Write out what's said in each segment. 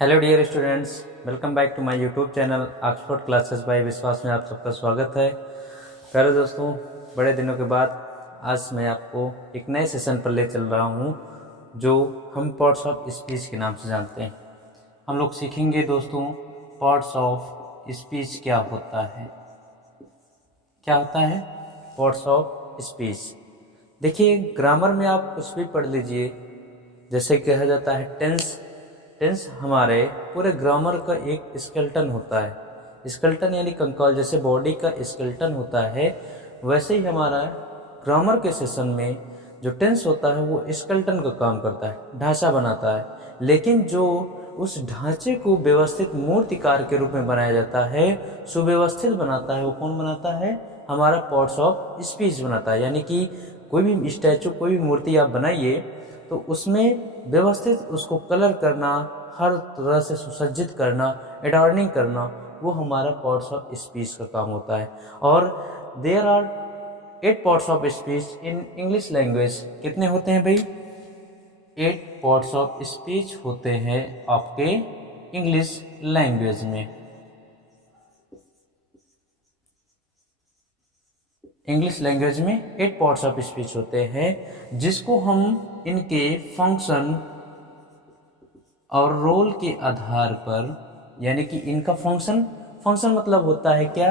Hello dear students, welcome back to my YouTube channel Oxford classes by Vishwas में आप सबका स्वागत है। प्यारे दोस्तों, बड़े दिनों के बाद आज मैं आपको एक नए सेशन पर ले चल रहा हूं जो हम पार्ट्स ऑफ स्पीच के नाम से जानते हैं। हम लोग सीखेंगे दोस्तों पार्ट्स ऑफ स्पीच क्या होता है। क्या होता है पार्ट्स ऑफ स्पीच? देखिए, ग्रामर में आप कुछ भी पढ़ लीजिए, जैसे कहा जाता है टेंस। टेंस हमारे पूरे ग्रामर का एक स्केलेटन होता है। स्केलेटन यानी कंकाल, जैसे बॉडी का स्केलेटन होता है वैसे ही हमारा ग्रामर के सेशन में जो टेंस होता है वो स्केलेटन का काम करता है, ढांचा बनाता है। लेकिन जो उस ढांचे को व्यवस्थित मूर्तिकार के रूप में बनाया जाता है, सुव्यवस्थित बनाता है, वो कौन बनाता है? हमारा पार्ट्स ऑफ स्पीच बनाता है। यानी कि कोई भी स्टैचू, कोई भी मूर्ति आप बनाइए तो उसमें व्यवस्थित उसको कलर करना, हर तरह से सुसज्जित करना, एडॉर्निंग करना, वो हमारा पार्ट्स ऑफ स्पीच का काम होता है। और there are 8 parts of speech in English language. कितने होते हैं भाई? 8 पार्ट्स ऑफ स्पीच होते हैं आपके इंग्लिश लैंग्वेज में। इंग्लिश लैंग्वेज में 8 पार्ट्स ऑफ स्पीच होते हैं, जिसको हम इनके फंक्शन और रोल के आधार पर, यानी कि इनका फंक्शन, फंक्शन मतलब होता है क्या?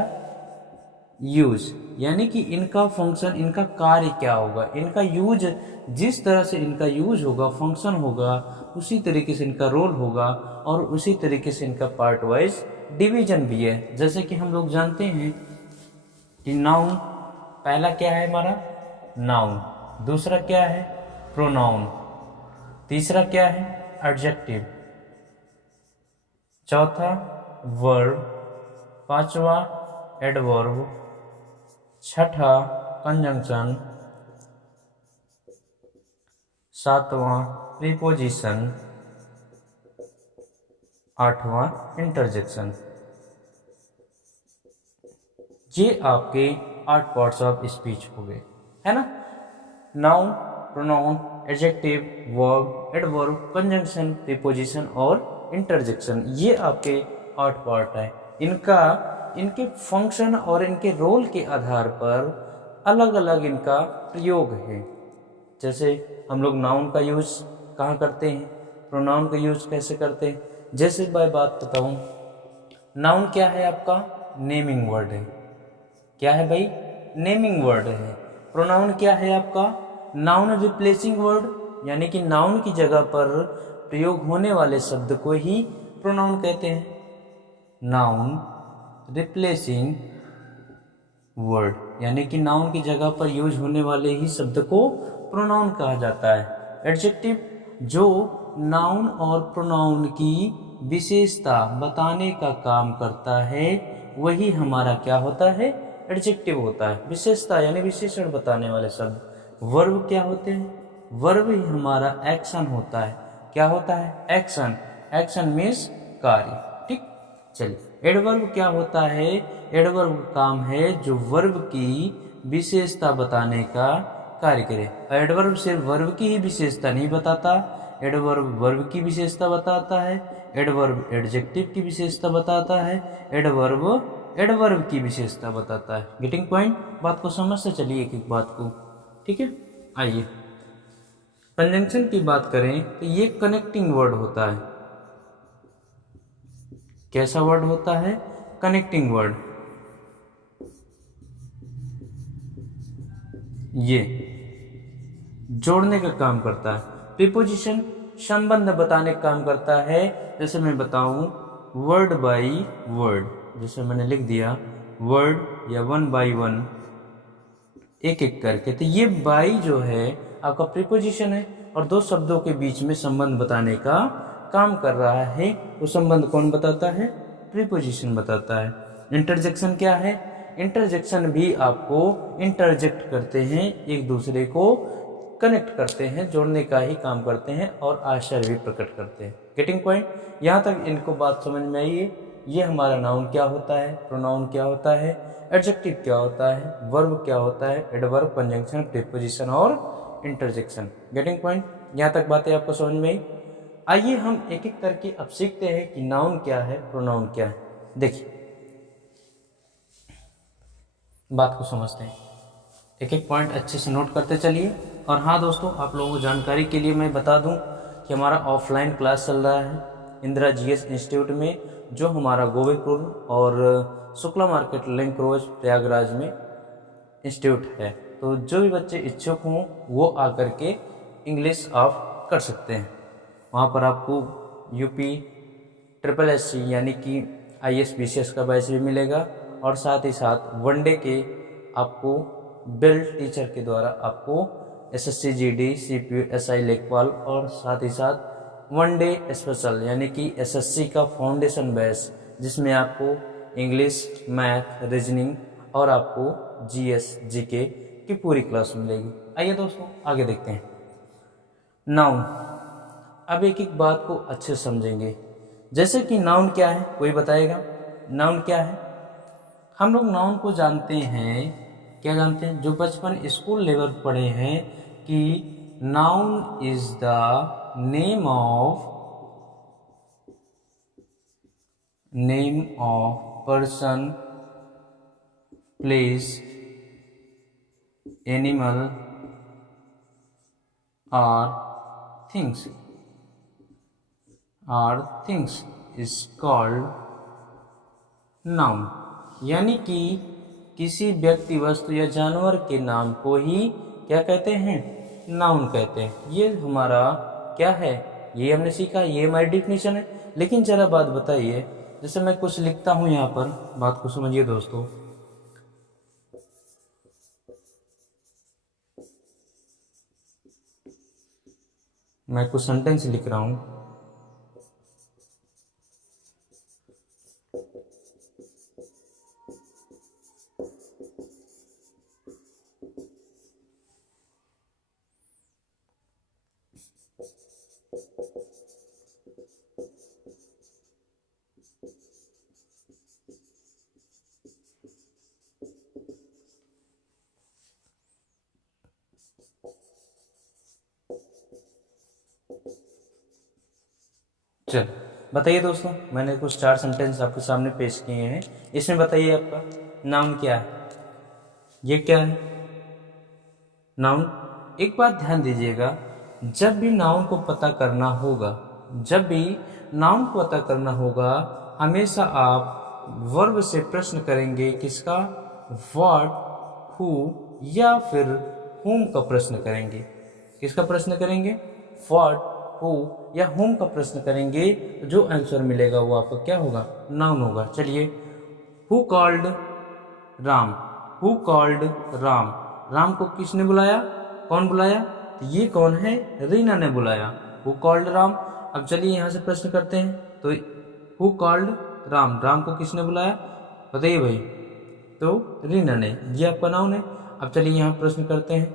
यूज। यानी कि इनका फंक्शन, इनका कार्य क्या होगा, इनका यूज, जिस तरह से इनका यूज होगा, फंक्शन होगा, उसी तरीके से इनका रोल होगा और उसी तरीके से इनका पार्ट वाइज डिवीजन भी है। जैसे कि हम लोग जानते हैं कि नाउन पहला क्या है हमारा? नाउन। दूसरा क्या है? प्रोनाउन। तीसरा क्या है? एडजेक्टिव। चौथा वर्ब। पांचवा एडवर्ब। छठा कंजंक्शन। सातवां प्रीपोजिशन। आठवां इंटरजेक्शन। ये आपके 8 पार्ट्स ऑफ स्पीच हो गए, है ना? Noun, pronoun, adjective, verb, adverb, conjunction, preposition और इंटरजेक्शन, ये आपके 8 पार्ट है। इनके फंक्शन और इनके रोल के आधार पर अलग अलग इनका प्रयोग है। जैसे हम लोग नाउन का यूज कहाँ करते हैं, प्रोनाउन का यूज कैसे करते हैं? जैसे मैं बात बताऊं, नाउन क्या है आपका? नेमिंग वर्ड है। क्या है भाई? नेमिंग वर्ड है। प्रोनाउन क्या है आपका? नाउन रिप्लेसिंग वर्ड, यानी कि नाउन की जगह पर प्रयोग होने वाले शब्द को ही प्रोनाउन कहते हैं। नाउन रिप्लेसिंग वर्ड, यानी कि नाउन की जगह पर यूज होने वाले ही शब्द को प्रोनाउन कहा जाता है। एडजेक्टिव, जो नाउन और प्रोनाउन की विशेषता बताने का काम करता है, वही हमारा क्या होता है? एडजेक्टिव होता है। विशेषता यानी विशेषण बताने वाले शब्द। वर्ब क्या होते हैं? वर्ब ही हमारा एक्शन होता है। क्या होता है? एक्शन। एक्शन मीन्स कार्य। ठीक, चलिए। एडवर्ब क्या होता है? एडवर्ब काम है जो वर्ब की विशेषता बताने का कार्य करे। एडवर्ब सिर्फ वर्ब की ही विशेषता नहीं बताता, एडवर्ब वर्ब की विशेषता बताता है, एडवर्ब एडजेक्टिव की विशेषता बताता है, एडवर्ब एडवर्ब की विशेषता बताता है। Getting point? बात को समझ से चलिए एक एक बात को, ठीक है। आइए, कंजंक्शन की बात करें तो ये कनेक्टिंग वर्ड होता है। कैसा वर्ड होता है? Connecting word. ये जोड़ने का काम करता है। प्रीपोजिशन संबंध बताने का काम करता है। जैसे मैं बताऊं वर्ड बाय वर्ड, जैसे मैंने लिख दिया वर्ड या वन बाय वन, एक एक करके, तो ये बाई जो है आपका प्रीपोजिशन है और दो शब्दों के बीच में संबंध बताने का काम कर रहा है। वो संबंध कौन बताता है? प्रीपोजिशन बताता है। इंटरजेक्शन क्या है? इंटरजेक्शन भी आपको इंटरजेक्ट करते हैं, एक दूसरे को कनेक्ट करते हैं, जोड़ने का ही काम करते हैं और आश्चर्य भी प्रकट करते हैं। Getting point? यहाँ तक इनको बात समझ में आई है। ये हमारा नाउन क्या होता है, प्रोनाउन क्या होता है, एडजेक्टिव क्या होता है, वर्ब क्या होता है, एडवर्ब, कंजंक्शन, प्रीपोजिशन और इंटरजेक्शन। Getting point? यहाँ तक बातें आपको समझ में आई। आइए हम एक एक करके अब सीखते हैं कि नाउन क्या है, प्रोनाउन क्या है। देखिए बात को समझते हैं, एक एक पॉइंट अच्छे से नोट करते चलिए। और हाँ दोस्तों, आप लोगों को जानकारी के लिए मैं बता दूं कि हमारा ऑफलाइन क्लास चल रहा है इंदिरा जीएस इंस्टीट्यूट में, जो हमारा गोविंदपुर और शुक्ला मार्केट लिंक रोज प्रयागराज में इंस्टीट्यूट है। तो जो भी बच्चे इच्छुक हों वो आकर के इंग्लिश आप कर सकते हैं। वहाँ पर आपको यूपी ट्रिपल एससी यानी कि आईएएस बीसीएस का बैच भी मिलेगा, और साथ ही साथ वनडे के आपको बेल्ट टीचर के द्वारा आपको एसएससी जीडी सीपीयू एसआई लेखपाल, और साथ ही साथ वनडे स्पेशल यानी कि एसएससी का फाउंडेशन बैच, जिसमें आपको इंग्लिश, मैथ, रीजनिंग और आपको जीएस जीके की पूरी क्लास मिलेगी। आइए दोस्तों आगे देखते हैं। नाउन, अब एक एक बात को अच्छे से समझेंगे। जैसे कि नाउन क्या है, कोई बताएगा नाउन क्या है? हम लोग नाउन को जानते हैं, क्या जानते हैं, जो बचपन स्कूल लेवल पढ़े हैं कि noun is the name of person, place, animal और थिंग्स इज कॉल्ड नाउन। यानी कि किसी व्यक्ति, वस्तु या जानवर के नाम को ही क्या कहते हैं? नाउन कहते हैं। ये हमारा क्या है, ये हमने सीखा, ये हमारी डिफिनेशन है। लेकिन जरा बात बताइए, जैसे मैं कुछ लिखता हूं यहाँ पर, बात को समझिए दोस्तों। मैं कुछ सेंटेंस लिख रहा हूं, चल बताइए दोस्तों, मैंने कुछ 4 सेंटेंस आपके सामने पेश किए हैं। इसमें बताइए आपका नाउन क्या है, ये क्या है नाउन? एक बात ध्यान दीजिएगा, जब भी नाउन को पता करना होगा, हमेशा आप वर्ब से प्रश्न करेंगे। किसका? व्हाट, हु या फिर whom का प्रश्न करेंगे। किसका प्रश्न करेंगे? व्हाट, हु या whom का प्रश्न करेंगे। जो आंसर मिलेगा वो आपका क्या होगा? नाउन होगा। चलिए, who called Ram, who called Ram, Ram को किसने बुलाया? कौन बुलाया? तो ये कौन है? रीना ने बुलाया। Who called Ram. अब चलिए यहाँ से प्रश्न करते हैं, तो हु कॉल्ड राम, राम को किसने बुलाया? बताइए भाई। तो रीना ने, ये आपका नाउन है। अब चलिए यहाँ प्रश्न करते हैं,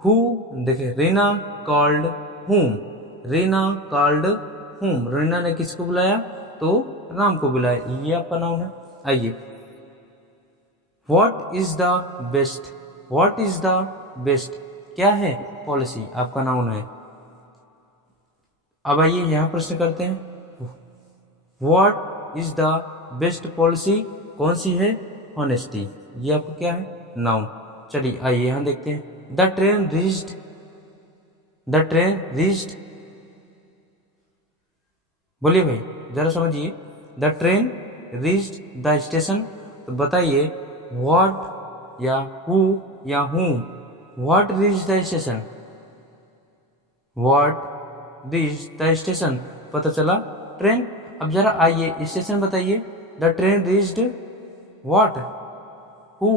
हु, देखिए रीना कॉल्ड हुम, रीना कॉल्ड हुम, रीना ने किसको बुलाया? तो राम को बुलाया, ये आपका नाउन है। आइए, what is the best, what is the best क्या है? पॉलिसी, आपका नाउन है। अब आइए यहां प्रश्न करते हैं, what is the best policy कौन सी है? ऑनेस्टी, ये आपका क्या है? नाउन। चलिए आइए यहां देखते हैं, the train reached, the train reached, बोलिए भाई जरा समझिए, the train reached the station. तो बताइए, व्हाट या हु या whom, what reach the station, what reach the station, पता चला ट्रेन। अब जरा आइए स्टेशन बताइए, the train reached what, who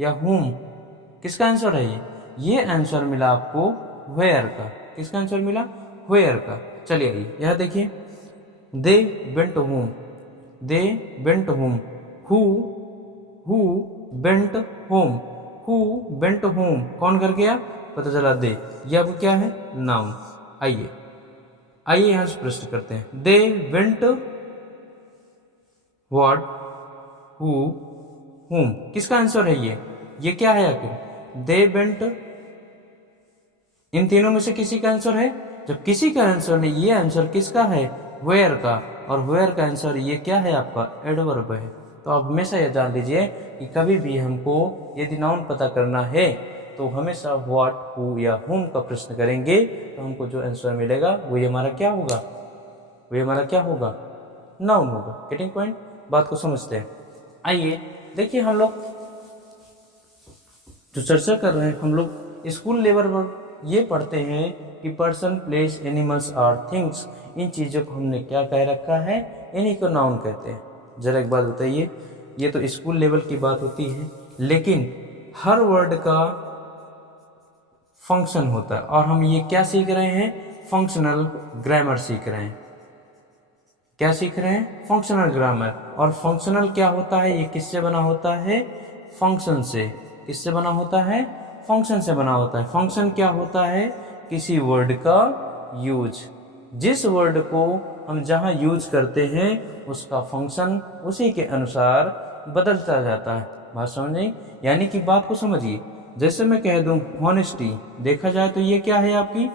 या whom, किसका आंसर है ये आंसर मिला आपको वेयर का। किसका आंसर मिला? वेयर का। चलिए आइए यह देखिए, they went home, they went home, who went home, who went home, कौन कर गया? पता चला दे, ये आपको क्या है? नाउन। आइए आइए यहां से प्रश्न करते हैं, they went what, who, whom, किसका आंसर है ये क्या है आखिर? दे वेंट, इन तीनों में से किसी का आंसर है? जब किसी का आंसर नहीं, ये आंसर किसका है, वेयर का, और वेयर का आंसर ये क्या है आपका, एडवर्ब है। तो आप हमेशा ये जान लीजिए कि कभी भी हमको यदि नाउन पता करना है तो हमेशा व्हाट, हु या हुम का प्रश्न करेंगे, तो हमको जो आंसर मिलेगा वो हमारा क्या होगा, वो हमारा क्या होगा, नाउन होगा। गेटिंग पॉइंट, बात को समझते हैं। आइए देखिए, हम लोग जो चर्चा कर रहे हैं, हम लोग स्कूल लेवल पर ये पढ़ते हैं कि पर्सन, प्लेस, एनिमल्स और थिंग्स, इन चीज़ों को हमने क्या कह रखा है, इन्हीं को नाउन कहते हैं। जरा एक बात बताइए, ये तो स्कूल लेवल की बात होती है, लेकिन हर वर्ड का फंक्शन होता है, और हम ये क्या सीख रहे हैं, फंक्शनल ग्रामर सीख रहे हैं। क्या सीख रहे हैं, फंक्शनल ग्रामर। और फंक्शनल क्या होता है, ये किससे बना होता है, फंक्शन से। किससे बना होता है, फंक्शन से बना होता है। फंक्शन क्या होता है, किसी वर्ड का यूज, जिस वर्ड को हम जहाँ यूज करते हैं उसका फंक्शन उसी के अनुसार बदलता जाता है। बात समझ, यानी कि बात को समझिए। जैसे मैं कह दूं हॉनेस्टी, देखा जाए तो ये क्या है आपकी,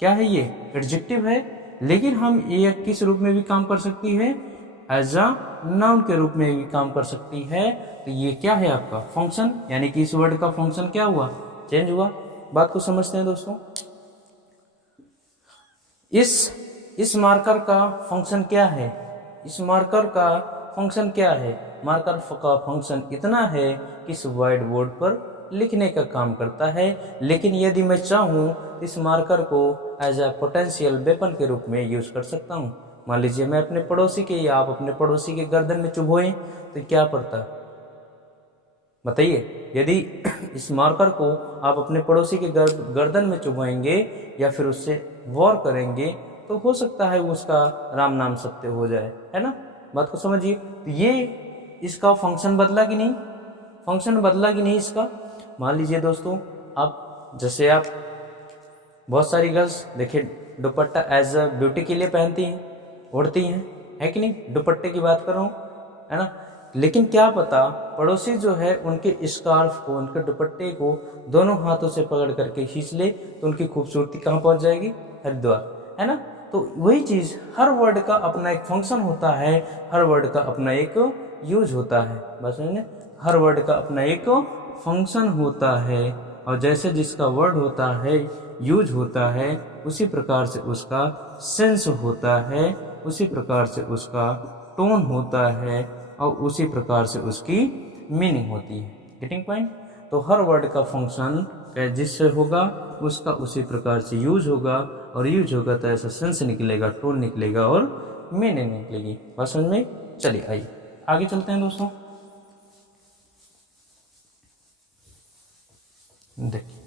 क्या है, ये एडजेक्टिव है, लेकिन हम ये किस रूप में भी काम कर सकती है, एज अ नाउन के रूप में भी काम कर सकती है। तो ये क्या है आपका फंक्शन, यानी कि इस वर्ड का फंक्शन क्या हुआ, चेंज हुआ। बात को समझते हैं दोस्तों। इस मार्कर का फंक्शन क्या है, इस मार्कर का फंक्शन क्या है, मार्कर का फंक्शन इतना है कि इस व्हाइट बोर्ड पर लिखने का काम करता है। लेकिन यदि मैं चाहूँ इस मार्कर को एज अ पोटेंशियल वेपन के रूप में यूज कर सकता हूँ। मान लीजिए मैं अपने पड़ोसी के, या आप अपने पड़ोसी के गर्दन में चुभोएं तो क्या पड़ता, बताइए। यदि इस मार्कर को आप अपने पड़ोसी के गर्दन में चुभोएंगे या फिर उससे वॉर करेंगे, तो हो सकता है उसका राम नाम सत्य हो जाए, है ना। बात को समझिए। तो ये इसका फंक्शन बदला कि नहीं, फंक्शन बदला कि नहीं इसका। मान लीजिए दोस्तों, आप जैसे आप बहुत सारी गर्ल्स देखिए दुपट्टा एज अ ब्यूटी के लिए पहनती हैं, ओढ़ती हैं, है कि नहीं, दुपट्टे की बात कर रहा हूँ, है ना। लेकिन क्या पता पड़ोसी जो है उनके स्कार्फ को, उनके दुपट्टे को दोनों हाथों से पकड़ करके खींच ले, तो उनकी खूबसूरती कहाँ पहुँच जाएगी, हरिद्वार, है ना। तो वही चीज़, हर वर्ड का अपना एक फंक्शन होता है, हर वर्ड का अपना एक यूज होता है। बस समझे, हर वर्ड का अपना एक फंक्शन होता है, और जैसे जिसका वर्ड होता है, यूज होता है, उसी प्रकार से उसका सेंस होता है, उसी प्रकार से उसका टोन होता है, और उसी प्रकार से उसकी मीनिंग होती है। Getting point. तो हर वर्ड का फंक्शन जिससे होगा उसका उसी प्रकार से यूज होगा, और यूज होगा तो ऐसा सेंस निकलेगा, टोन निकलेगा और मीनिंग निकलेगी। बात समझ में। चलिए आइए आगे चलते हैं दोस्तों। देखिए,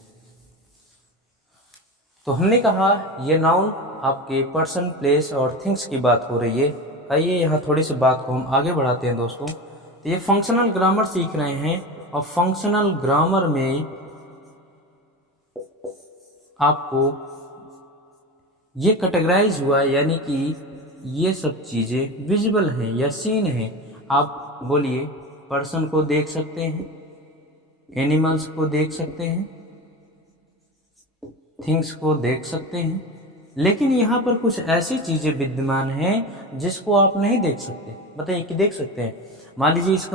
तो हमने कहा ये नाउन आपके पर्सन, प्लेस और थिंग्स की बात हो रही है। आइए यहाँ थोड़ी सी बात को हम आगे बढ़ाते हैं दोस्तों। तो ये फंक्शनल ग्रामर सीख रहे हैं, और फंक्शनल ग्रामर में आपको ये कैटेगराइज हुआ, यानी कि ये सब चीज़ें विजिबल हैं या सीन हैं। आप बोलिए, पर्सन को देख सकते हैं, एनिमल्स को देख सकते हैं, थिंग्स को देख सकते हैं, लेकिन यहाँ पर कुछ ऐसी चीज़ें विद्यमान हैं जिसको आप नहीं देख सकते। बताइए कि देख सकते हैं। मान लीजिए इस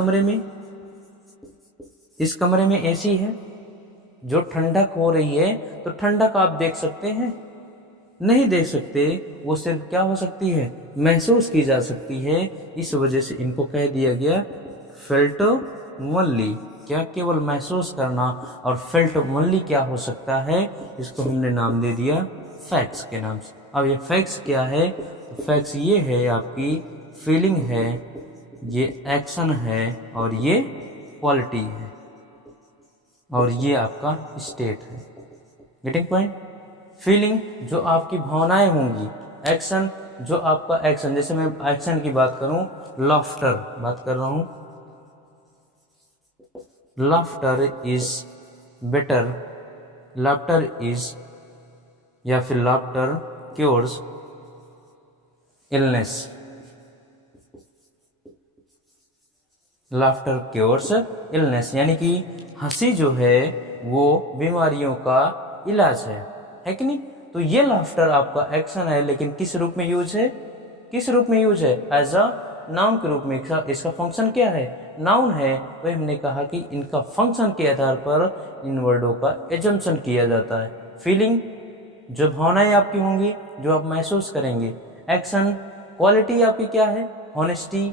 कमरे में एसी है, जो ठंडक हो रही है, तो ठंडक आप देख सकते हैं, नहीं देख सकते। वो सिर्फ क्या हो सकती है, महसूस की जा सकती है। इस वजह से इनको कह दिया गया फेल्ट ओनली, क्या केवल महसूस करना। और फेल्ट ओनली क्या हो सकता है, इसको हमने नाम दे दिया फैक्ट्स के नाम से। अब ये फैक्ट्स क्या है, तो फैक्ट्स ये है आपकी फीलिंग है, ये एक्शन है, और ये क्वालिटी है, और ये आपका स्टेट है। Getting point. फीलिंग जो आपकी भावनाएं होंगी, एक्शन जो आपका एक्शन, जैसे मैं एक्शन की बात करूं, लाफ्टर बात कर रहा हूं, laughter is better, laughter is, या फिर laughter cures illness, laughter cures illness, यानी कि हंसी जो है वो बीमारियों का इलाज है कि नहीं। तो तो ये लाफ्टर आपका एक्शन है, लेकिन किस रूप में यूज है, किस रूप में यूज है, एज अ नाउन के रूप में। इसका फंक्शन क्या है, नाउन है। तो हमने कहा कि इनका फंक्शन के आधार पर इन वर्डों का एजम्पशन किया जाता है। फीलिंग, जो भावनाएं आपकी होंगी, जो आप महसूस करेंगे। एक्शन, क्वालिटी आपकी क्या है, हॉनेस्टी,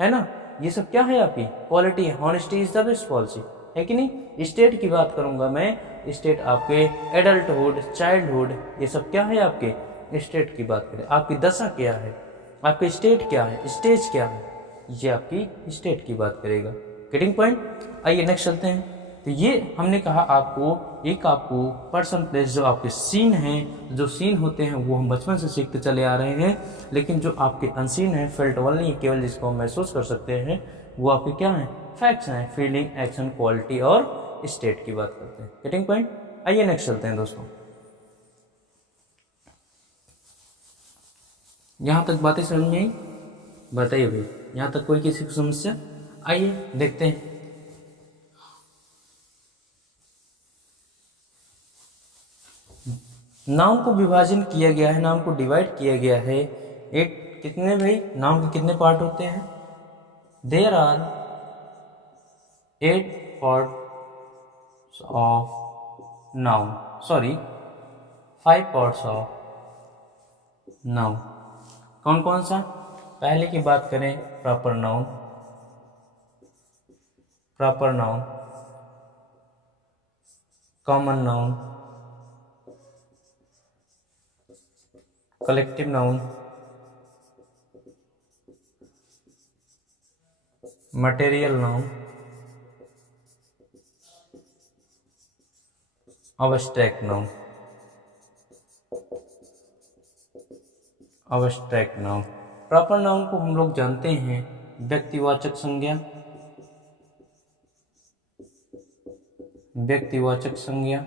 है ना, ये सब क्या है आपकी क्वालिटी है। Honesty is the best policy, है कि नहीं। स्टेट की बात करूंगा मैं, स्टेट आपके एडल्टहुड, चाइल्डहुड, ये सब क्या है आपके स्टेट की बात करें। आपकी दशा क्या है, आपके स्टेट क्या है, स्टेज क्या है, ये आपकी स्टेट की बात करेगा। Getting point. आइए नेक्स्ट चलते हैं। तो ये हमने कहा आपको पर्सन प्लेस, जो आपके सीन हैं, जो सीन होते हैं वो हम बचपन से सीखते चले आ रहे हैं, लेकिन जो आपके अनसीन है, फेल्ट ओनली, केवल जिसको हम महसूस कर सकते हैं, वो आपके क्या हैं, फैक्ट्स हैं। फीलिंग, एक्शन, क्वालिटी और स्टेट की बात करते हैं। Getting point. आइए नेक्स्ट चलते हैं दोस्तों। यहाँ तक बातें समझ में आई, बताइए भाई, यहाँ तक कोई किसी की समस्या। आइए देखते हैं। नाउन को विभाजन किया गया है, नाउन को डिवाइड किया गया है। एक कितने भाई, नाउन के कितने पार्ट होते हैं, there are 8 parts of noun, sorry 5 parts of noun. कौन कौन सा, पहले की बात करें proper noun, proper noun, common noun, collective noun, material noun, abstract noun, abstract noun. Proper noun को हम लोग जानते हैं व्यक्तिवाचक संज्ञा, व्यक्तिवाचक संज्ञा।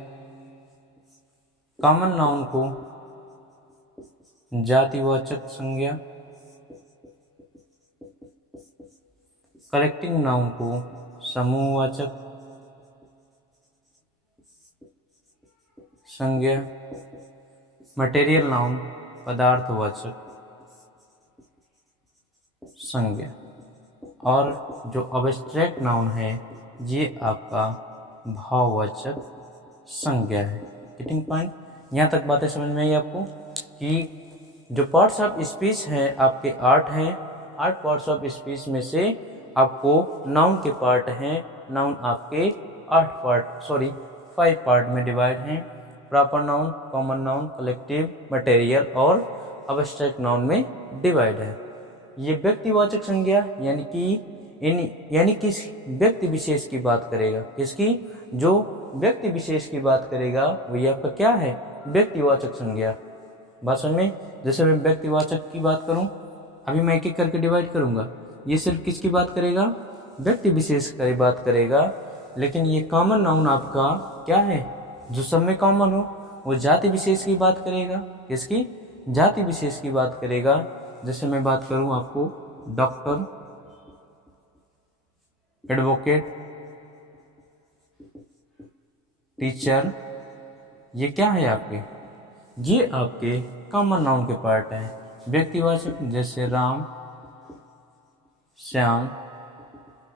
कॉमन नाउन को जातिवाचक संज्ञा, कलेक्टिव नाउन को समूहवाचक संज्ञा, मटेरियल नाउन पदार्थवाचक संज्ञा, और जो अब्स्ट्रैक्ट नाउन है ये आपका भाववाचक संज्ञा है। Getting point. यहाँ तक बातें समझ में आई आपको कि जो पार्ट्स ऑफ स्पीच हैं आपके 8 हैं, 8 पार्ट्स ऑफ स्पीच में से आपको नाउन के पार्ट हैं, नाउन आपके 5 पार्ट में डिवाइड हैं। Proper noun, common noun, collective, material और अब्स्ट्रैक्ट नाउन में डिवाइड है। ये व्यक्तिवाचक संज्ञा यानी किस व्यक्ति विशेष की बात करेगा, किसकी, जो व्यक्ति विशेष की बात करेगा वही आपका क्या है, व्यक्तिवाचक संज्ञा। बात समझ में। जैसे मैं व्यक्तिवाचक की बात करूं, अभी मैं एक एक करके डिवाइड करूंगा, ये सिर्फ किसकी बात करेगा, व्यक्ति विशेष की बात करेगा। लेकिन ये कॉमन नाउन आपका क्या है, जो सब में कॉमन हो, वो जाति विशेष की बात करेगा, किसकी, जाति विशेष की बात करेगा। जैसे मैं बात करूं आपको डॉक्टर, एडवोकेट, टीचर, ये क्या है आपके, ये आपके कॉमन नाउन के पार्ट हैं। व्यक्तिवाचक जैसे राम, श्याम,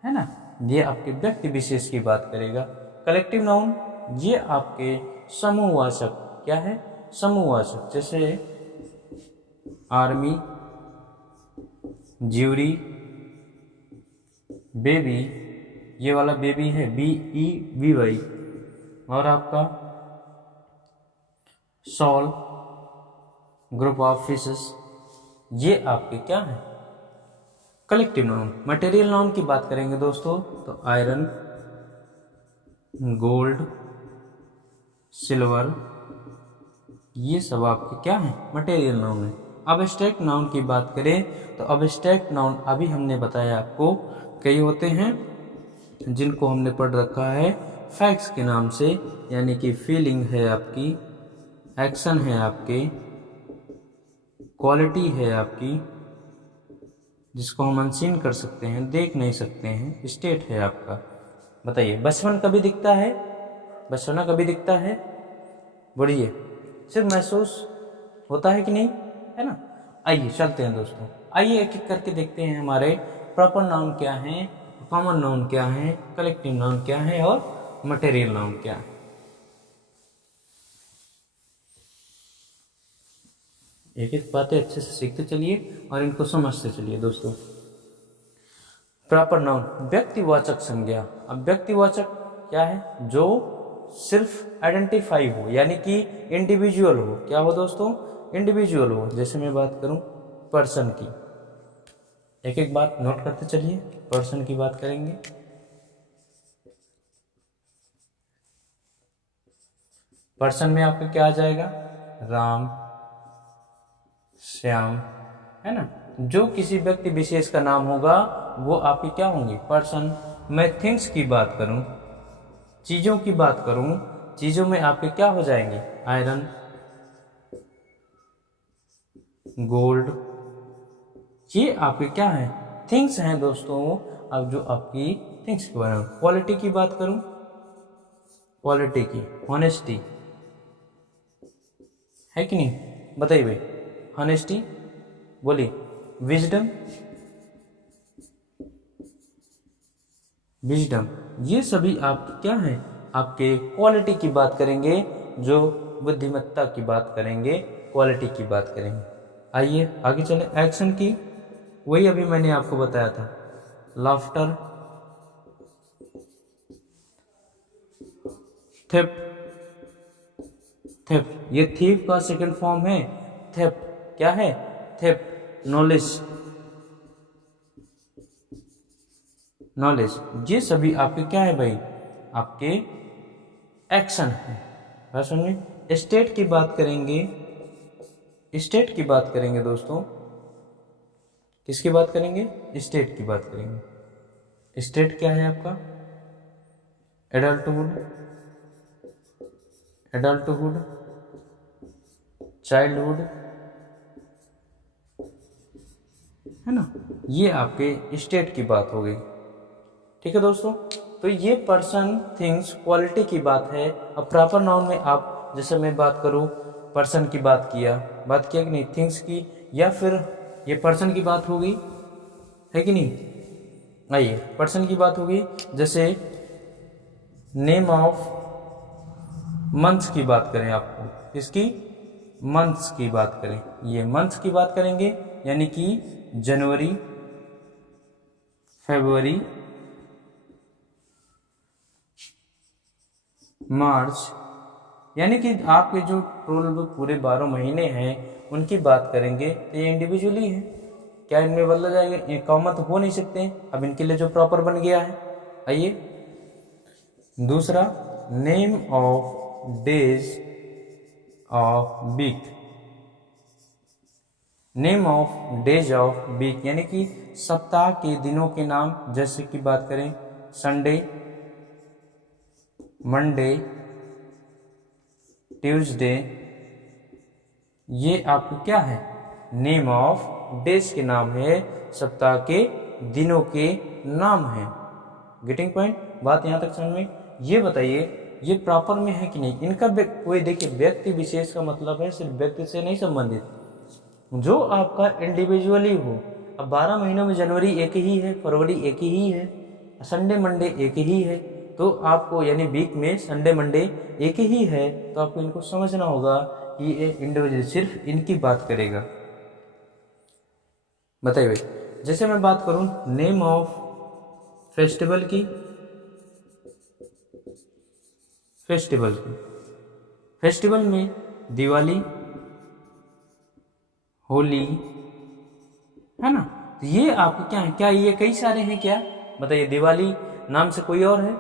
है ना, ये आपके व्यक्ति विशेष की बात करेगा। कलेक्टिव नाउन ये आपके समूहवाचक क्या है, समूहवाचक, जैसे आर्मी, ज्यूरी, बेबी, ये वाला बेबी है BEBY, और आपका सॉल, ग्रुप ऑफ फिशेस, ये आपके क्या है, कलेक्टिव नाउन। मटेरियल नाउन की बात करेंगे दोस्तों तो आयरन, गोल्ड, सिल्वर, ये सब आपके क्या है, मटेरियल नाउन है। अब्स्ट्रैक्ट नाउन की बात करें तो अब्स्ट्रैक्ट नाउन अभी हमने बताया आपको कई होते हैं, जिनको हमने पढ़ रखा है फैक्ट्स के नाम से, यानी कि फीलिंग है आपकी, एक्शन है आपके, क्वालिटी है आपकी, जिसको हम अनसीन कर सकते हैं, देख नहीं सकते हैं, स्टेट है आपका। बताइए बचपन कभी दिखता है, बचपना कभी दिखता है, बोलिए, सिर्फ महसूस होता है कि नहीं, है ना। आइए चलते हैं दोस्तों, आइए एक एक करके देखते हैं हमारे प्रॉपर नाउन क्या हैं, कॉमन नाउन क्या हैं, कलेक्टिव नाउन क्या है और मटेरियल नाउन क्या है। एक एक बातें अच्छे से सीखते चलिए और इनको समझते चलिए दोस्तों। प्रॉपर नाउन व्यक्तिवाचक संज्ञा। अब व्यक्तिवाचक क्या है, जो सिर्फ आइडेंटिफाई हो, यानी कि इंडिविजुअल हो। क्या हो दोस्तों, इंडिविजुअल हो। जैसे मैं बात करूं पर्सन की, एक एक बात नोट करते चलिए। पर्सन की बात करेंगे, पर्सन में आपका क्या आ जाएगा, राम, श्याम, है ना। जो किसी व्यक्ति विशेष का नाम होगा वो आपकी क्या होंगी, पर्सन। मैं थिंग्स की बात करूं, चीजों की बात करूं, चीजों में आपके क्या हो जाएंगे, आयरन, गोल्ड, ये आपके क्या है, थिंग्स हैं दोस्तों। अब जो आपकी थिंग्स के बारे में, क्वालिटी की बात करूं, क्वालिटी की, ऑनेस्टी है कि नहीं, बताइए भाई, ऑनेस्टी बोलिए, विजडम, विजडम, ये सभी आपके क्या हैं, आपके क्वालिटी की बात करेंगे। जो बुद्धिमत्ता की बात करेंगे, क्वालिटी की बात करेंगे। आइए आगे चले, एक्शन की, वही अभी मैंने आपको बताया था, लाफ्टर, थेफ्ट, थेफ्ट ये थीफ का सेकंड फॉर्म है, थेफ्ट क्या है, थेफ्ट, नॉलेज, नॉलेज, ये सभी आपके क्या है भाई, आपके एक्शन है। बात समझे। स्टेट की बात करेंगे, स्टेट की बात करेंगे दोस्तों, किसकी बात करेंगे, स्टेट की बात करेंगे। स्टेट क्या है आपका, एडल्टहुड, एडल्टहुड, चाइल्डहुड, है ना, ये आपके स्टेट की बात हो गई। ठीक है दोस्तों, तो ये पर्सन, थिंग्स, क्वालिटी की बात है। अब प्रॉपर नाउन में आप, जैसे मैं बात करूं, पर्सन की बात किया कि नहीं, थिंग्स की, या फिर ये पर्सन की बात होगी, है कि नहीं। आइए पर्सन की बात होगी, जैसे नेम ऑफ मंथ्स की बात करें, आपको इसकी मंथ्स की बात करें, ये मंथ्स की बात करेंगे, यानी कि जनवरी, फरवरी, मार्च, यानी कि आपके जो पूरे 12 महीने हैं उनकी बात करेंगे। तो ये इंडिविजुअली है, क्या इनमें बदला जाएगा, ये कॉमन तो हो नहीं सकते हैं। अब इनके लिए जो प्रॉपर बन गया है, आइए दूसरा, name of days of week, name of days of week, यानी कि सप्ताह के दिनों के नाम। जैसे कि बात करें संडे, मंडे, ट्यूसडे, ये आपको क्या है, नेम ऑफ डेज के नाम है, सप्ताह के दिनों के नाम है। गेटिंग पॉइंट, बात यहाँ तक समझ में। ये बताइए ये प्रॉपर में है कि नहीं, इनका कोई देखिए, व्यक्ति विशेष का मतलब है सिर्फ व्यक्ति से नहीं संबंधित, जो आपका इंडिविजुअली हो। अब 12 महीनों में जनवरी एक ही है, फरवरी एक ही है, संडे मंडे एक ही है, तो आपको यानी वीक में संडे मंडे एक ही है, तो आपको इनको समझना होगा कि ये इंडिविजुअल सिर्फ इनकी बात करेगा। बताइए भाई, जैसे मैं बात करूं नेम ऑफ फेस्टिवल की, फेस्टिवल की, फेस्टिवल में दिवाली, होली, है ना। तो ये आपको क्या है, क्या ये कई सारे हैं क्या, बताइए, दिवाली नाम से कोई और है,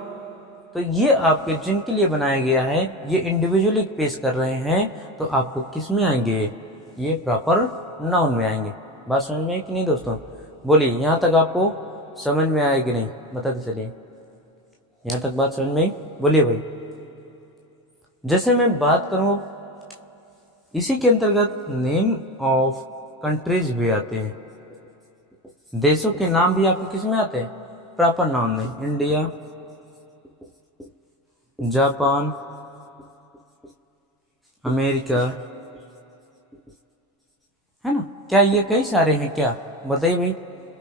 तो ये आपके जिनके लिए बनाया गया है, ये इंडिविजुअली पेश कर रहे हैं, तो आपको किस में आएंगे, ये प्रॉपर नाउन में आएंगे। बात समझ में है कि नहीं दोस्तों, बोलिए यहाँ तक आपको समझ में आए कि नहीं, बताते चलिए, यहाँ तक बात समझ में आई, बोलिए भाई। जैसे मैं बात करूं, इसी के अंतर्गत नेम ऑफ कंट्रीज भी आते हैं, देशों के नाम भी आपको किस में आते हैं, प्रॉपर नाउन में। इंडिया, जापान, अमेरिका, है ना। क्या ये कई सारे हैं क्या, बताइए भाई,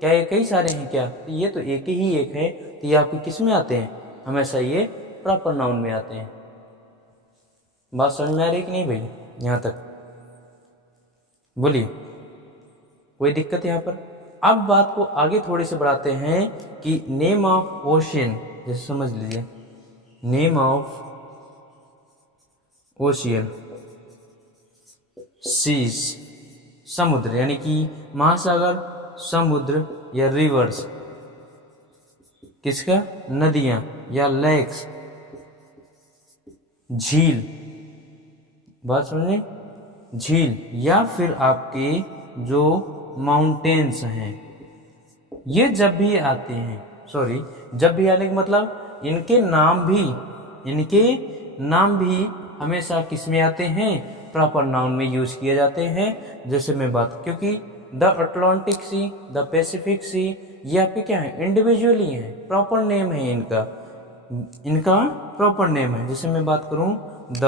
क्या ये कई सारे हैं क्या? तो ये तो एक ही एक है, तो ये आपके किस में आते हैं? हमेशा ये प्रॉपर नाउन में आते हैं। बात समझ में आ रही है कि नहीं भाई? यहाँ तक बोलिए, कोई दिक्कत यहाँ पर? अब बात को आगे थोड़े से बढ़ाते हैं कि नेम ऑफ ओशियन, जैसे समझ लीजिए, नेम ऑफ ओशियन, सीज, समुद्र, यानी कि महासागर, समुद्र या रिवर्स, किसका? नदियां या लेक्स, झील, बात समझे, झील, या फिर आपके जो माउंटेन्स हैं, ये जब भी आते हैं, सॉरी, जब भी आने का मतलब इनके नाम भी हमेशा किस में आते हैं? प्रॉपर नाउन में यूज किए जाते हैं। जैसे मैं बात, क्योंकि the Atlantic C, the Pacific सी, ये आपके क्या है? इंडिविजुअली है, प्रॉपर नेम है इनका प्रॉपर नेम है। जैसे मैं बात करूं the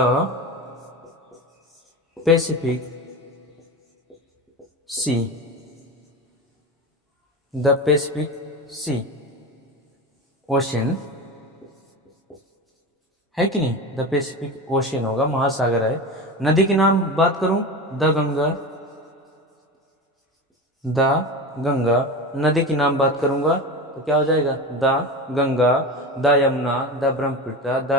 Pacific C, the Pacific C ocean, है कि नहीं? द पैसिफिक ओशियन होगा, महासागर है। नदी के नाम बात करूं, द गंगा, नदी के नाम बात करूंगा तो क्या हो जाएगा? The Ganga, the Yamuna, the Brahmaputra, the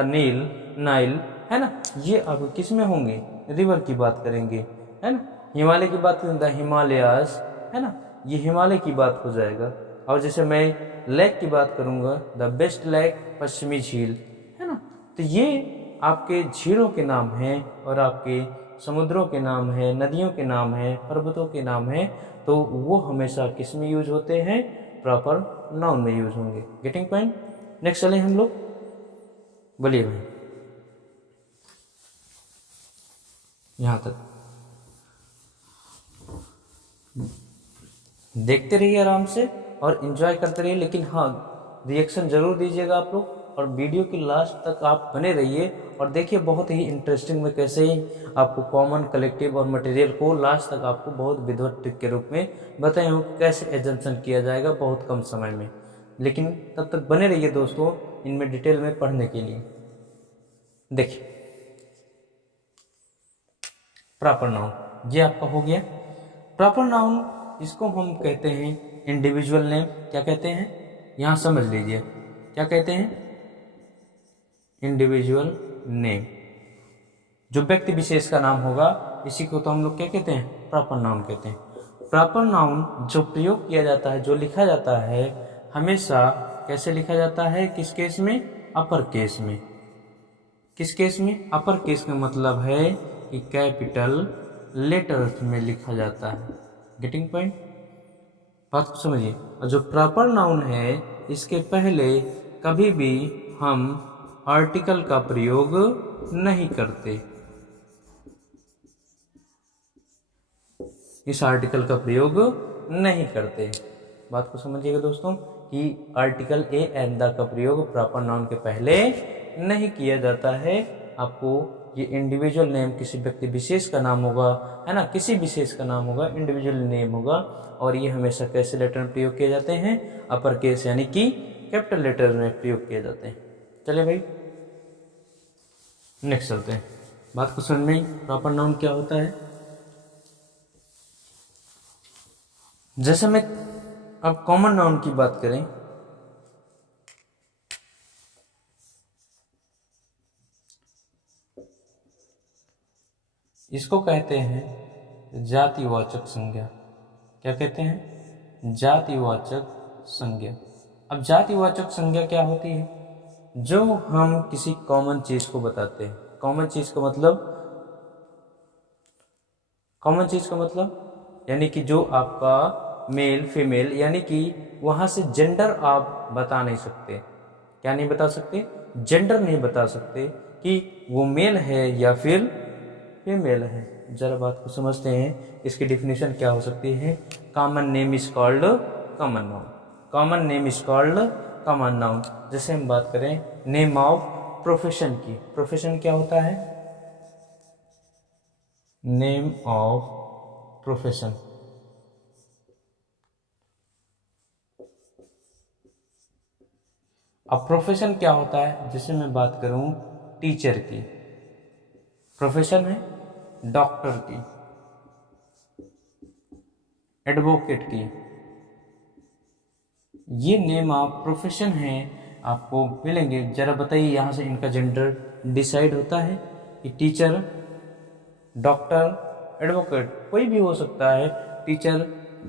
Nile, है ना। ये अब किस में होंगे? रिवर की बात करेंगे, है ना। हिमालय की बात करें, द हिमालयास, है ना, ये हिमालय की बात हो जाएगा। और जैसे मैं लेक की बात करूंगा, द बेस्ट लेक, पश्चिमी झील, है ना। तो ये आपके झीलों के नाम हैं और आपके समुद्रों के नाम हैं, नदियों के नाम हैं, पर्वतों के नाम हैं। तो वो हमेशा किस में यूज होते हैं? प्रॉपर नाउन में यूज होंगे। Getting point? नेक्स्ट चले हम लोग, बोलिए भाई, यहां तक देखते रहिए आराम से और एंजॉय करते रहिए, लेकिन हाँ, रिएक्शन जरूर दीजिएगा आप लोग, और वीडियो की लास्ट तक आप बने रहिए और देखिए बहुत ही इंटरेस्टिंग में कैसे ही आपको कॉमन, कलेक्टिव और मटेरियल को लास्ट तक आपको बहुत विधिवत ट्रिक के रूप में बताया हूँ कैसे एजम्पशन किया जाएगा बहुत कम समय में। लेकिन तब तक बने रहिए दोस्तों इनमें डिटेल में पढ़ने के लिए। देखिए, प्रॉपर नाउन ये आपका हो गया। प्रॉपर नाउन इसको हम कहते हैं इंडिविजुअल नेम। क्या कहते हैं? यहां समझ लीजिए, क्या कहते हैं? इंडिविजुअल नेम, जो व्यक्ति विशेष का नाम होगा, इसी को तो हम लोग क्या कहते हैं? प्रॉपर नाउन कहते हैं। प्रॉपर नाउन जो प्रयोग किया जाता है, जो लिखा जाता है, हमेशा कैसे लिखा जाता है? किस केस में? अपर केस में। किस केस में? अपर केस का मतलब है कि कैपिटल लेटर्स में लिखा जाता है। Getting point? बात को समझिए। और जो प्रॉपर नाउन है, इसके पहले कभी भी हम आर्टिकल का प्रयोग नहीं करते। इस आर्टिकल का प्रयोग नहीं करते। बात को समझिएगा दोस्तों कि आर्टिकल ए एंड द का प्रयोग प्रॉपर नाउन के पहले नहीं किया जाता है। आपको ये इंडिविजुअल नेम किसी व्यक्ति विशेष का नाम होगा, है ना, किसी विशेष का नाम होगा, इंडिविजुअल नेम होगा, और ये हमेशा कैसे लेटर में प्रयोग किए जाते हैं? अपर केस यानी कि कैपिटल लेटर में प्रयोग किए जाते हैं। चलिए भाई नेक्स्ट चलते हैं। बात को समझ में, प्रॉपर नाउन क्या होता है? जैसे मैं अब कॉमन नाउन की बात करें, इसको कहते हैं जातिवाचक संज्ञा। क्या कहते हैं? जातिवाचक संज्ञा। अब जातिवाचक संज्ञा क्या होती है? जो हम किसी कॉमन चीज को बताते हैं। कॉमन चीज का मतलब यानी कि जो आपका मेल फीमेल, यानी कि वहां से जेंडर आप बता नहीं सकते। क्या नहीं बता सकते? जेंडर नहीं बता सकते कि वो मेल है या फिर फीमेल है। जरा बात को समझते हैं, इसकी डिफिनेशन क्या हो सकती है? Common name is called common noun. Common name is called common noun. जैसे हम बात करें नेम ऑफ प्रोफेशन की, प्रोफेशन क्या होता है? Name of profession. अब प्रोफेशन क्या होता है, जैसे मैं बात करूं टीचर की, प्रोफेशन है डॉक्टर की, एडवोकेट की, ये नेम ऑफ प्रोफेशन है आपको मिलेंगे। जरा बताइए यहाँ से इनका जेंडर डिसाइड होता है कि टीचर, डॉक्टर, एडवोकेट कोई भी हो सकता है। टीचर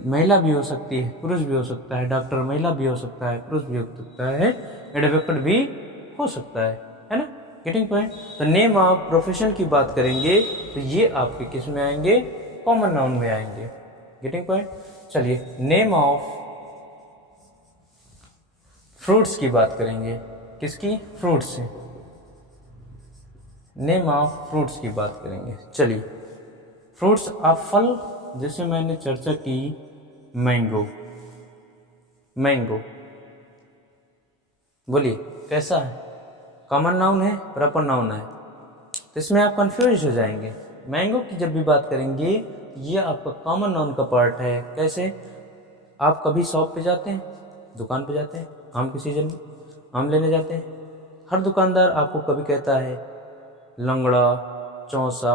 महिला भी हो सकती है, पुरुष भी हो सकता है, डॉक्टर महिला भी हो सकता है, पुरुष भी हो सकता है, एडवोकेट भी हो सकता है ना। Getting point. तो नेम ऑफ प्रोफेशन की बात करेंगे तो ये आपके किस में आएंगे, कॉमन नाउन में आएंगे। Getting point. चलिए नेम ऑफ फ्रूट्स की बात करेंगे, किसकी, फ्रूट्स से, नेम ऑफ फ्रूट्स की बात करेंगे। चलिए फ्रूट्स ऑफ फल, जैसे मैंने चर्चा की मैंगो, मैंगो बोलिए कैसा है, कॉमन नाउन है, प्रॉपर नाउन है, तो इसमें आप कंफ्यूज हो जाएंगे। मैंगो की जब भी बात करेंगे ये आपका कॉमन नाउन का पार्ट है। कैसे, आप कभी शॉप पे जाते हैं, दुकान पे जाते हैं, आम के सीजन में आम लेने जाते हैं, हर दुकानदार आपको कभी कहता है लंगड़ा, चौसा,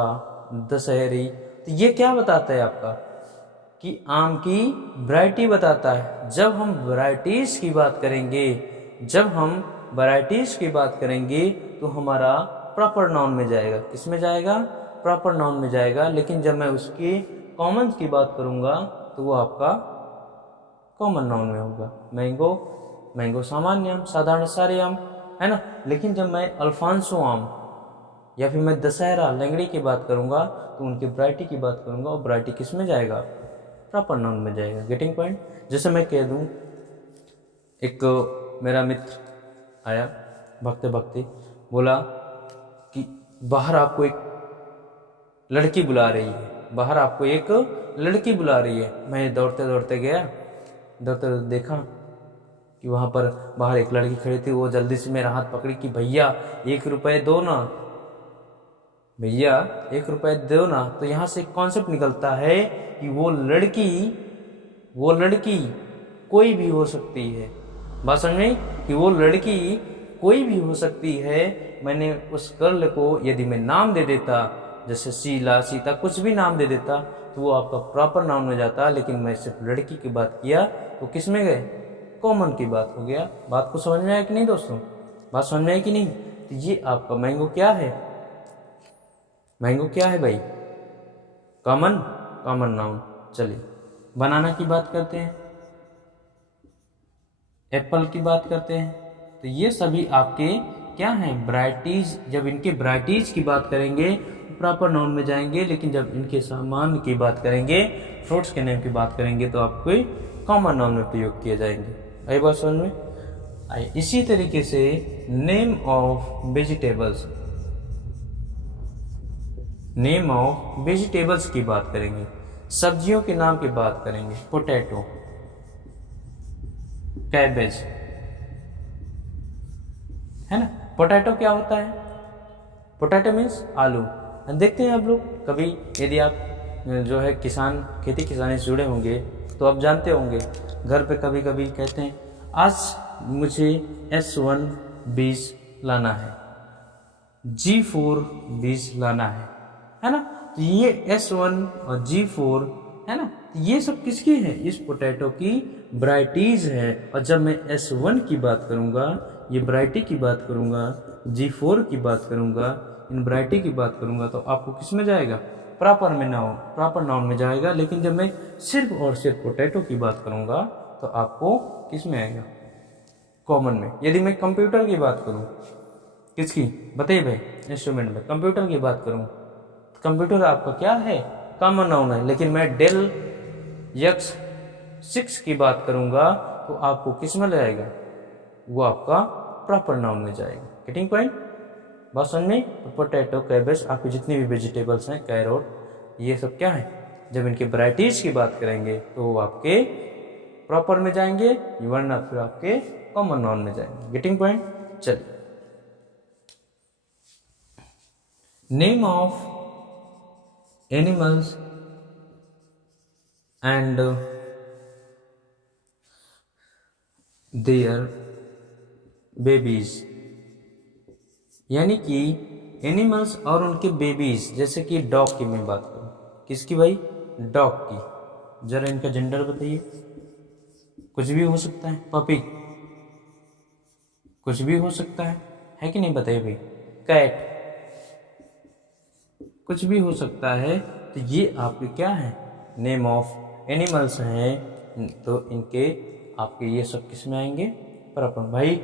दशहरी, तो ये क्या बताता है आपका कि आम की वैरायटी बताता है। जब हम वैरायटीज़ की बात करेंगे, जब हम वैरायटीज़ की बात करेंगे तो हमारा प्रॉपर नाउन में जाएगा, किस में जाएगा, प्रॉपर नाउन में जाएगा। लेकिन जब मैं उसके कॉमन की बात करूँगा तो वो आपका कॉमन नाउन में होगा। मैंगो, मैंगो सामान्य आम, साधारण सारे आम, है ना। लेकिन जब मैं अल्फांसो आम या फिर मैं दशहरा, लंगड़ी की बात करूंगा तो उनकी वैरायटी की बात करूंगा, और वैरायटी किस में जाएगा, प्रॉपर नाउन में जाएगा। Getting point. जैसे मैं कह दूं, एक मेरा मित्र आया भागते भागते, बोला कि बाहर आपको एक लड़की बुला रही है, बाहर आपको एक लड़की बुला रही है। मैं दौड़ते दौड़ते गया, दौड़ते दौड़ते देखा कि वहाँ पर बाहर एक लड़की खड़ी थी। वो जल्दी से मेरा हाथ पकड़ी कि भैया 1 रुपये दो ना, भैया 1 रुपये दो ना। तो यहाँ से एक कॉन्सेप्ट निकलता है कि वो लड़की कोई भी हो सकती है। बात समझ में, कि वो लड़की कोई भी हो सकती है। मैंने उस गर्ल को यदि मैं नाम दे देता, जैसे शीला, सीता, कुछ भी नाम दे देता, तो वो आपका प्रॉपर नाउन में जाता। लेकिन मैं सिर्फ लड़की की बात किया तो किस में गए, कॉमन की बात हो गया। बात को समझ में आया कि नहीं दोस्तों, बात समझ में आई कि नहीं। तो ये आपका मैंगो क्या है, मैंगो क्या है भाई, कॉमन, कॉमन नाउन। चलिए बनाना की बात करते हैं, एप्पल की बात करते हैं। तो ये सभी आपके क्या हैं, वैरायटीज। जब इनके वैरायटीज की बात करेंगे प्रॉपर नाउन में जाएंगे, लेकिन जब इनके सामान की बात करेंगे, फ्रूट्स के नेम की बात करेंगे, तो आपको कॉमन नाउन में प्रयोग किए जाएंगे। आई बात समझ में आई। इसी तरीके से name of vegetables, name of vegetables की बात करेंगे, सब्जियों के नाम की बात करेंगे। पोटैटो, कैबेज, है ना। पोटैटो क्या होता है, पोटैटो मीन्स आलू। देखते हैं आप लोग कभी, यदि आप जो है किसान, खेती किसानी से जुड़े होंगे तो आप जानते होंगे, घर पे कभी कभी कहते हैं आज मुझे S1 बीज लाना है, G4 बीज लाना है ना। तो ये S1 और G4 है ना, ये सब किसकी है, इस पोटैटो की वैरायटीज है। और जब मैं S1 की बात करूंगा, ये वैरायटी की बात करूंगा, G4 की बात करूंगा, इन वैरायटी की बात करूंगा, तो आपको किस में जाएगा, प्रॉपर में नाउन, प्रॉपर नाउन में जाएगा। लेकिन जब मैं सिर्फ और सिर्फ पोटैटो की बात करूंगा तो आपको किस में आएगा, कॉमन में। यदि मैं कंप्यूटर की बात करूं, किसकी बताइए भाई, इंस्ट्रूमेंट में कंप्यूटर की बात करूं, कंप्यूटर आपका क्या है, कॉमन नाउन है। लेकिन मैं डेल X6 की बात करूंगा तो आपको किस में जाएगा, वो आपका प्रॉपर नाउन में जाएगा। गेटिंग पॉइंट, बात समझ में। तो पोटैटो, कैबेज, आपकी जितनी भी वेजिटेबल्स हैं, कैरोट, ये सब क्या है, जब इनकी वैरायटीज की बात करेंगे तो वो आपके प्रॉपर में जाएंगे, वरना फिर आपके कॉमन नाउन में जाएंगे। Getting point. चलिए name of animals and their babies, यानी कि एनिमल्स और उनके बेबीज, जैसे कि डॉग की मैं बात करूं, किसकी भाई, डॉग की। जरा इनका जेंडर बताइए। कुछ भी हो सकता है, पपी कुछ भी हो सकता है कि नहीं, बताइए भाई। कैट कुछ भी हो सकता है। तो ये आपके क्या है, नेम ऑफ एनिमल्स हैं। तो इनके आपके ये सब किस में आएंगे, प्रॉपर। भाई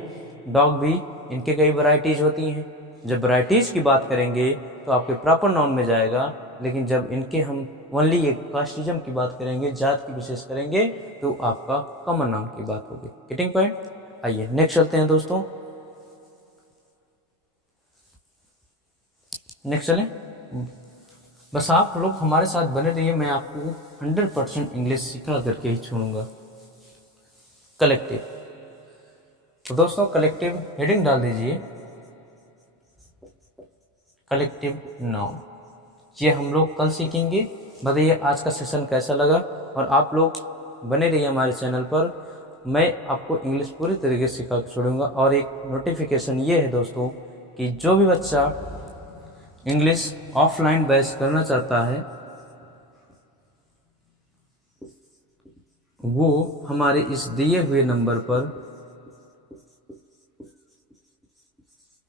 डॉग भी इनके कई वैरायटीज होती हैं। जब वैरायटीज की बात करेंगे तो आपके प्रॉपर नाउन में जाएगा, लेकिन जब इनके हम ओनली एक कास्टिज्म की बात करेंगे, जात की विशेष करेंगे, तो आपका कॉमन नाउन की बात होगी। Getting point. आइए नेक्स्ट चलते हैं दोस्तों। नेक्स्ट चलें। बस आप लोग हमारे साथ बने रहिए, मैं आपको 100% इंग्लिश सिखा करके ही छोड़ूंगा। कलेक्टिव। तो दोस्तों कलेक्टिव हेडिंग डाल दीजिए, कलेक्टिव नाउन। ये हम लोग कल सीखेंगे। बताइए आज का सेशन कैसा लगा, और आप लोग बने रहिए हमारे चैनल पर। मैं आपको इंग्लिश पूरी तरीके से सिखा के छोड़ूंगा। और एक नोटिफिकेशन ये है दोस्तों कि जो भी बच्चा इंग्लिश ऑफलाइन बैच करना चाहता है वो हमारे इस दिए हुए नंबर पर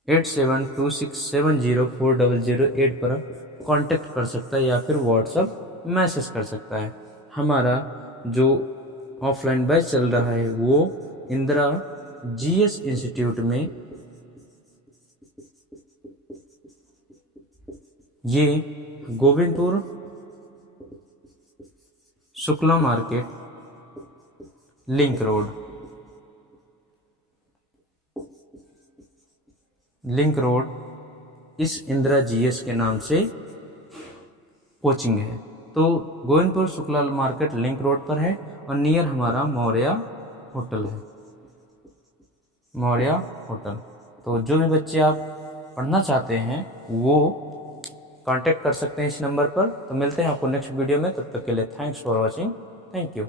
8726704008 पर कांटेक्ट कर सकता है, या फिर व्हाट्सएप मैसेज कर सकता है। हमारा जो ऑफलाइन बैच चल रहा है वो इंदिरा जीएस इंस्टीट्यूट में, ये Govindpur Shukla market link road इस इंदिरा जीएस के नाम से कोचिंग है। तो Govindpur Shukla market link road पर है, और नियर हमारा मौर्या होटल है, मौर्या होटल। तो जो भी बच्चे आप पढ़ना चाहते हैं वो कांटेक्ट कर सकते हैं इस नंबर पर। तो मिलते हैं आपको नेक्स्ट वीडियो में, तब तक के लिए thanks for watching. Thank you.